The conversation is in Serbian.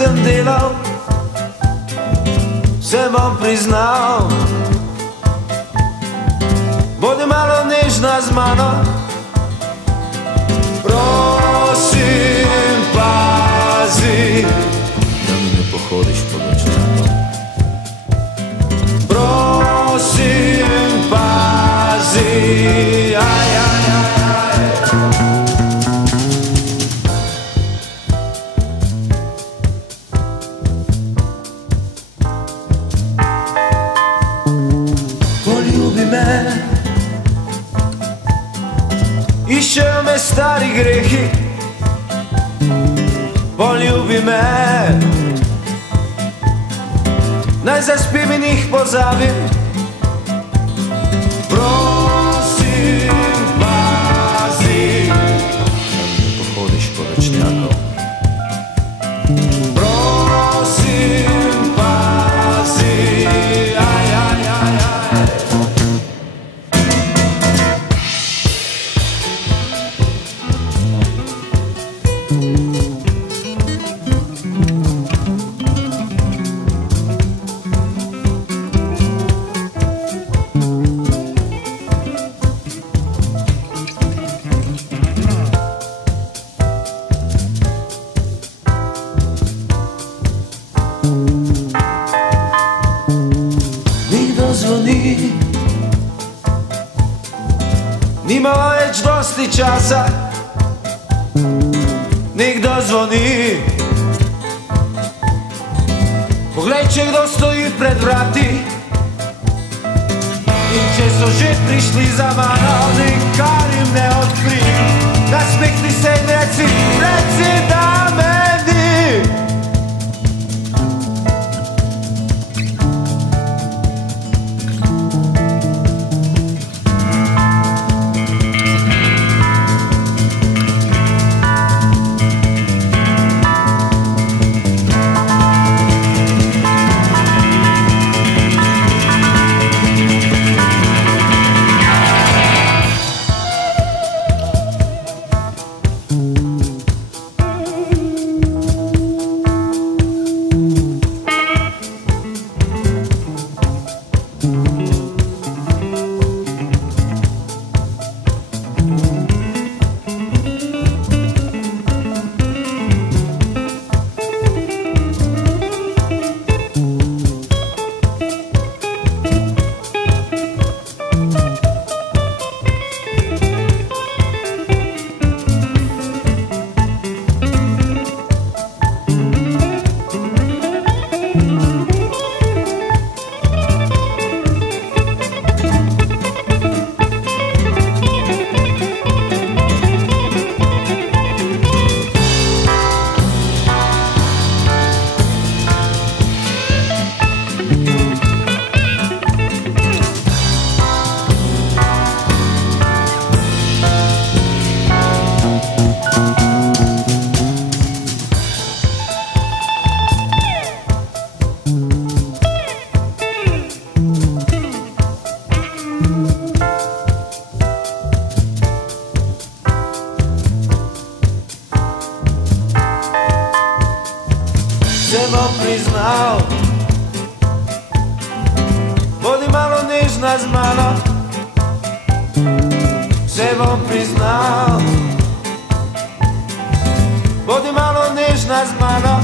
sem delal, se bom priznal. Bodi malo nežna z mano, prosim, pazi, da mi ne pohodiš po nočnjaku. Prosim, pazi, aj, aj, aj, aj. Poljubi me, iščejo me stari grehi. Poljubi me, naj zaspim in jih pozabim. Prosim, pazi, da mi ne pohodiš po nočnjaku. Prosim, pazi, aj, aj, aj, aj. Nekdo zvoni, nimamo več dosti časa. Nekdo zvoni, poglej, če kdo stoji pred vrati. In če so že prišli za mano, nikar jim ne odkri. Nasmehni se in reci, da me ni. Se bom priznal, bodi malo nežna z mano. Se bom priznal, bodi malo nežna z mano.